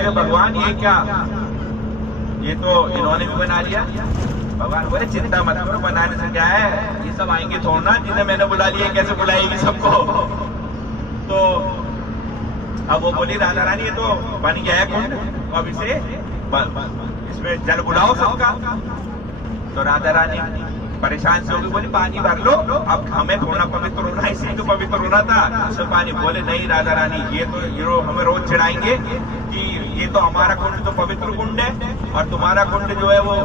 लगे भगवान ये क्या, ये तो इन्होंने भी बना लिया। भगवान बोले चिंता मत करो, बनाने से क्या है, ये सब आएंगे थोड़ा, जिन्हें मैंने बुला लिया कैसे बुलाएगी सबको। तो अब वो बोली राधा रानी ये तो बन गया है कुंड, तो अब इसे इसमें जल बुलाओ सबका। तो राधा रानी परेशान से होगी, बोली पानी भर लो, अब हमें थोड़ा पवित्र होना है, इसी तो पवित्र होना था उसमें पानी। बोले नहीं राधा रानी, ये तो हमें रोज चिढ़ाएंगे कि ये तो हमारा कुंड तो पवित्र कुंड है और तुम्हारा कुंड जो है वो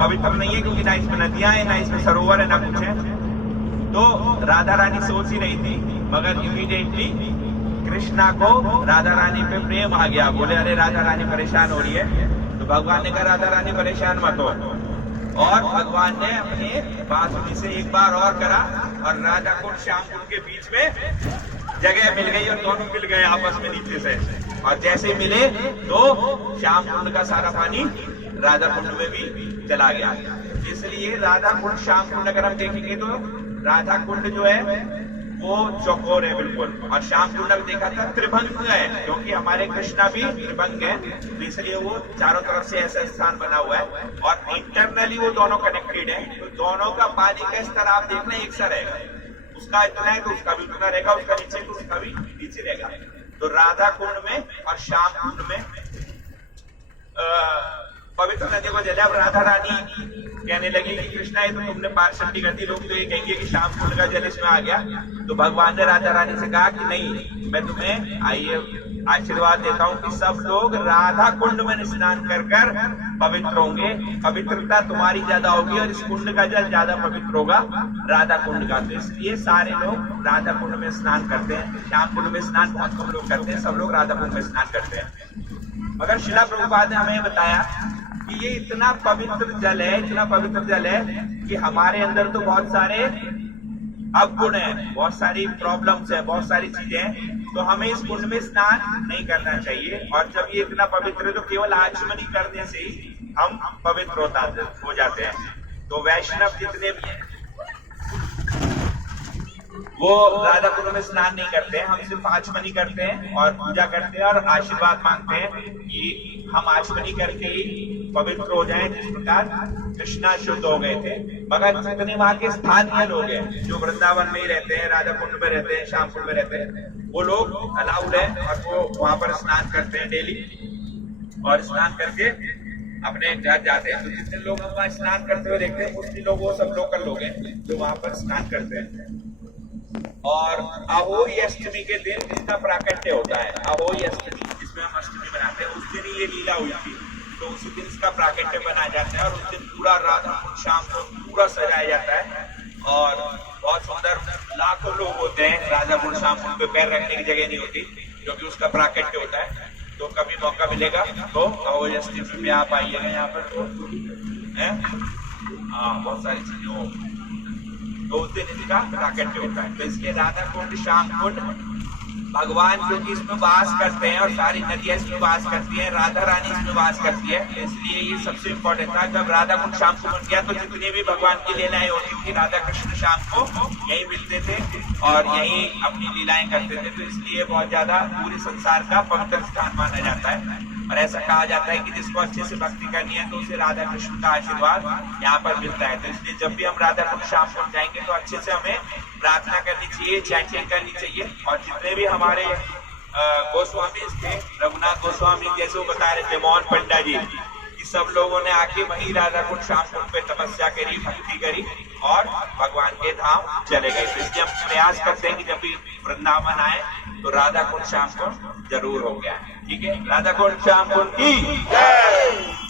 पवित्र नहीं है, क्योंकि ना इसमें नदियां हैं, ना इसमें सरोवर है, ना कुछ है। तो राधा रानी सोच ही रही थी, मगर इमीडिएटली कृष्णा को राधा रानी पे प्रेम आ गया। बोले अरे राधा रानी परेशान हो रही है। तो भगवान ने कहा राधा रानी परेशान मत हो, और भगवान ने अपने बांसुरी से एक बार और करा और राधा कुंड श्याम कुंड के बीच में जगह मिल गई और दोनों मिल गए आपस में नीचे से। और जैसे मिले तो श्याम कुंड का सारा पानी राधा कुंड में भी चला गया। इसलिए राधा कुंड श्याम कुंड अगर हम देखेंगे तो राधा कुंड जो है वो चौकोर है बिल्कुल, और श्याम कुंड देखा था त्रिभंग है, क्योंकि हमारे कृष्णा भी त्रिभंग है, तो इसलिए वो चारों तरफ से ऐसा स्थान बना हुआ है और इंटरनली वो दोनों कनेक्टेड है। तो दोनों का पानी का स्तर आप देखना एक सा रहेगा, उसका इतना है तो उसका भी उतना रहेगा, उसका नीचे तो उसका भी नीचे रहेगा। तो राधा कुंड में और श्याम कुंड में पवित्र नदी को जल। अब राधा रानी कहने लगी कि कृष्णा ये तो तुमने पार्षदी कर दी, लोग तो ये कहेंगे कि श्याम कुंड का जल इसमें आ गया। तो भगवान ने राधा रानी से कहा कि नहीं, मैं तुम्हें आइए आशीर्वाद देता हूँ कि सब लोग राधा कुंड में स्नान कर कर पवित्र होंगे, पवित्रता तुम्हारी ज्यादा होगी और इस कुंड का जल ज्यादा पवित्र होगा राधा कुंड का। तो इसलिए सारे लोग राधा कुंड में स्नान करते हैं, श्याम कुंड में स्नान बहुत कम लोग करते हैं, सब लोग राधा कुंड में स्नान करते हैं। मगर शिला प्रभुपाद ने हमें बताया कि ये इतना पवित्र जल है, इतना पवित्र जल है कि हमारे अंदर तो बहुत सारे अवगुण है, बहुत सारी प्रॉब्लम्स है, बहुत सारी चीजें हैं, तो हमें इस कुंड में स्नान नहीं करना चाहिए। और जब ये इतना पवित्र है तो केवल आचमनी करने से ही हम पवित्र हो जाते हैं। तो वैष्णव जितने भी हैं वो राधा कुंड में स्नान नहीं करते हैं, हम सिर्फ आचमनी करते हैं और पूजा करते हैं और आशीर्वाद मांगते हैं कि हम आचमनी करके ही पवित्र हो जाएं, जिस प्रकार कृष्णा शुद्ध हो गए थे। मगर जितने वहां के स्थानीय लोग हैं जो वृंदावन में ही रहते हैं, राधा कुंड में रहते हैं, श्याम कुंड में रहते हैं, वो लोग अलाउड है और वो वहां पर स्नान करते हैं डेली और स्नान करके अपने घर जाते हैं। तो जितने लोग वहां स्नान करते हुए देखते हैं मुस्लिम लोग, वो सब लोकल लोग हैं जो वहां पर स्नान करते हैं। और अहोई अष्टमी के दिन इसका प्राकट्य होता है। अहोई अष्टमी जिसमें हम अष्टमी बनाते हैं, उस दिन ये लीला हुई थी, तो उसी दिन इसका प्राकट्य बनाया जाता है और उस दिन पूरा राधा कुंड शाम को पूरा सजाया जाता है और बहुत सुंदर लाखों लोग होते हैं। राधा कुंड शाम कुंड पे पैर रखने की जगह नहीं होती क्योंकि उसका प्राकट्य होता है। तो कभी मौका मिलेगा तो अहोई अष्टमी में आप आइएगा यहाँ पर, तो बहुत सारी चीजें हो, तो उस दिन इसका प्राकट्य होता है। तो इसलिए राधा कुंड श्याम कुंड भगवान क्योंकि इसमें वास करते हैं और सारी नदियां इसमें वास करती हैं, राधा रानी इसमें वास करती है, इसलिए ये सबसे इम्पोर्टेंट था। जब राधा कुंड श्याम कुंड बन गया तो जितनी भी भगवान की लीलाएं होती थी राधा कृष्ण श्याम को यही मिलते थे और यही अपनी लीलाएं करते थे। तो इसलिए बहुत ज्यादा पूरे संसार का पवित्र स्थान माना जाता है और ऐसा कहा जाता है कि जिसको अच्छे से भक्ति करनी है तो उसे राधा कृष्ण का आशीर्वाद यहाँ पर मिलता है। तो इसलिए जब भी हम राधा कुंड श्याम कुंड जाएंगे तो अच्छे से हमें प्रार्थना करनी चाहिए, चैंटिंग करनी चाहिए। और जितने भी हमारे गोस्वामी थे, रघुनाथ गोस्वामी जैसे वो बता रहे थे, मोहन पंडा जी, सब लोगों ने आके वही राधा कुंड श्याम कुंड पे तपस्या करी, भक्ति करी और भगवान के धाम चले गए। तो इसलिए हम प्रयास करते हैं कि जब भी वृंदावन आए तो राधा कुंड श्याम कुंड जरूर हो गया। ठीक है, राधा कुंड श्याम कुंड की जय।